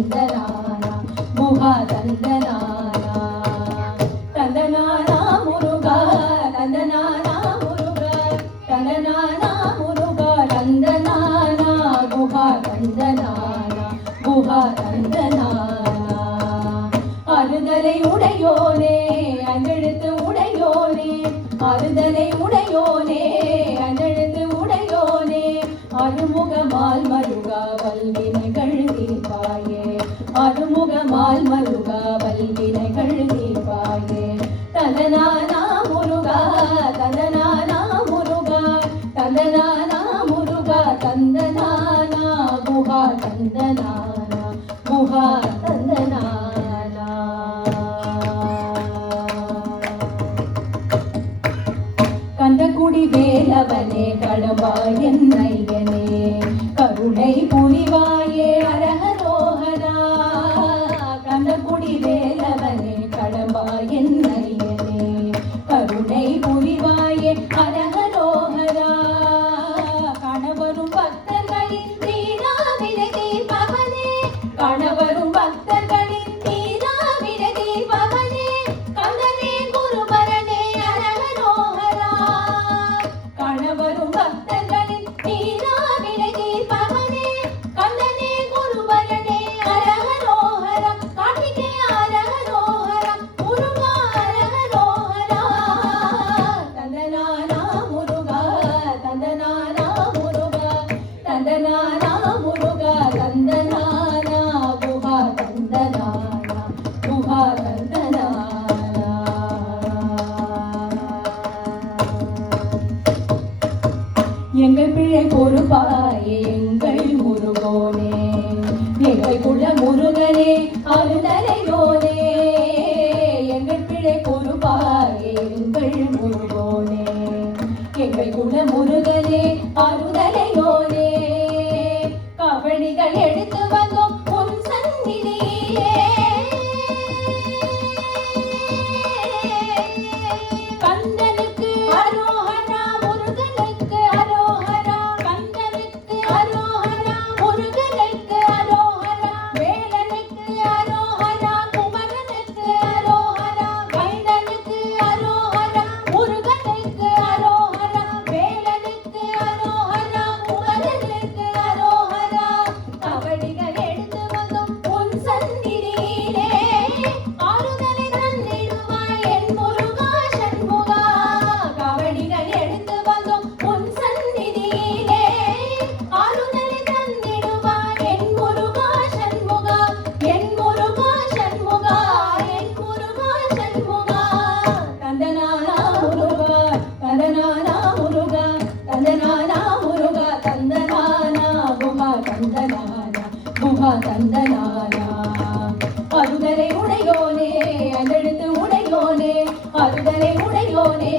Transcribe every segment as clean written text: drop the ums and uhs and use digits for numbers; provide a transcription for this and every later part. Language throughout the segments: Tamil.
தந்தனானா குஹா தந்தனானா தந்தனானா முருகா தந்தனானா முருகா தந்தனானா முருகா தந்தனானா குஹா தந்தனானா குஹா தந்தனானா அறுதலை உடையோனே அஞ்செழுத்து உடையோனே அறுதலை உடையோனே அஞ்செழுத்து உடையோனே அருமுகமால் மருகா வல்வினைகள் தீர்ப்பாயே அருமுகமால் மருகா வல்வினைகள் தீர்ப்பாயே தந்தனானா முருகா தந்தனானா முருகா தந்தனானா முருகா தந்தனானா குஹா தந்தனானா குஹா தந்தனானா கந்தகுடி வேலவனே கடம்பா என் ஐயனே கருணை புரிவாயே அரஹரோஹரா கந்தகுடி வேலவனே கடம்பா என் ஐயனே கருணை புரிவாயே அரஹரோஹரா கணவரும் பக்தர்களின் தீராவினை தீர்ப்பவனே கணவரும் பக்தர்களின் தீராவினை தீர்ப்பவனே கந்தனே குருபரனே அரஹரோஹரா கணவரும் பக்தர்களின் தீராவினை தீர்ப்பவனே கந்தனே குருபரனே அரஹரோஹரா கார்த்திகேய அரஹரோஹரா முருகா அரஹரோஹரா தந்தனானா முருகா தந்தனானா முருகா தந்தனானா முருகா தந்தனானா குஹா தந்தனானா குஹா தந்தனானா எங்கள் பிழை பொறுப்பாயே எங்கள் முருகோனே எங்கள் குல முருகனே அருதலையோனே எங்கள் பிழை பொறுப்பாயே எங்கள் முருகோனே எங்கள் குல முருகனே அருதலையோனே கவடிகள் எடுத்து வந்தோம் உன் சந்நிதியிலே கந்தனுக்கு அரோஹரா முருகனுக்கு அரோஹரா கந்தனுக்கு அரோஹரா முருகனுக்கு அரோஹரா வேலனுக்கு அரோஹரா குமரனுக்கு அரோஹரா கைடனுக்கு அரோஹரா முருகனுக்கு அரோஹரா வேலனுக்கு அரோஹரா குமரனுக்கு அரோஹரா கவடிகள் எடுத்து வந்தோம் உன் சந்நிதியிலே ஆறுதலை தந்திடுவாய் என் முருகா சண்முகா கவடிகள் எடுத்து வந்தோம் உன் சந்நிதியிலே ஆறுதலை தந்திடுவாய் என் முருகா சண்முகா என் முருகா சண்முகா என் முருகா சண்முகா தந்தனானா முருகா தந்தனானா முருகா தந்தனானா முருகா தந்தனானா குஹா தந்தனானா குஹா தந்தனானா அறுதலை உடையோனே அஞ்செழுத்து உடையோனே அறுதலை உடையோனே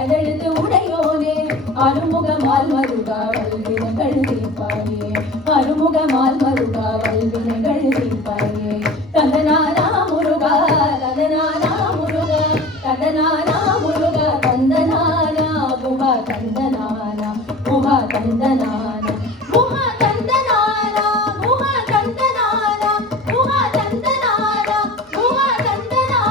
அஞ்செழுத்து உடையோனே அருமுகமால் மருகா வல்வினைகள் தீர்ப்பாயே அருமுகமால் மருகா வல்வினைகள் தீர்ப்பாயே தந்தனானா முருகா தந்தனானா முருகா தந்தனானா முருகா தந்தனானா குஹா தந்தனானா குஹா தந்தனானா குஹா தந்தனானா குஹா தந்தனானா குஹா தந்தனானா குஹா தந்தனானா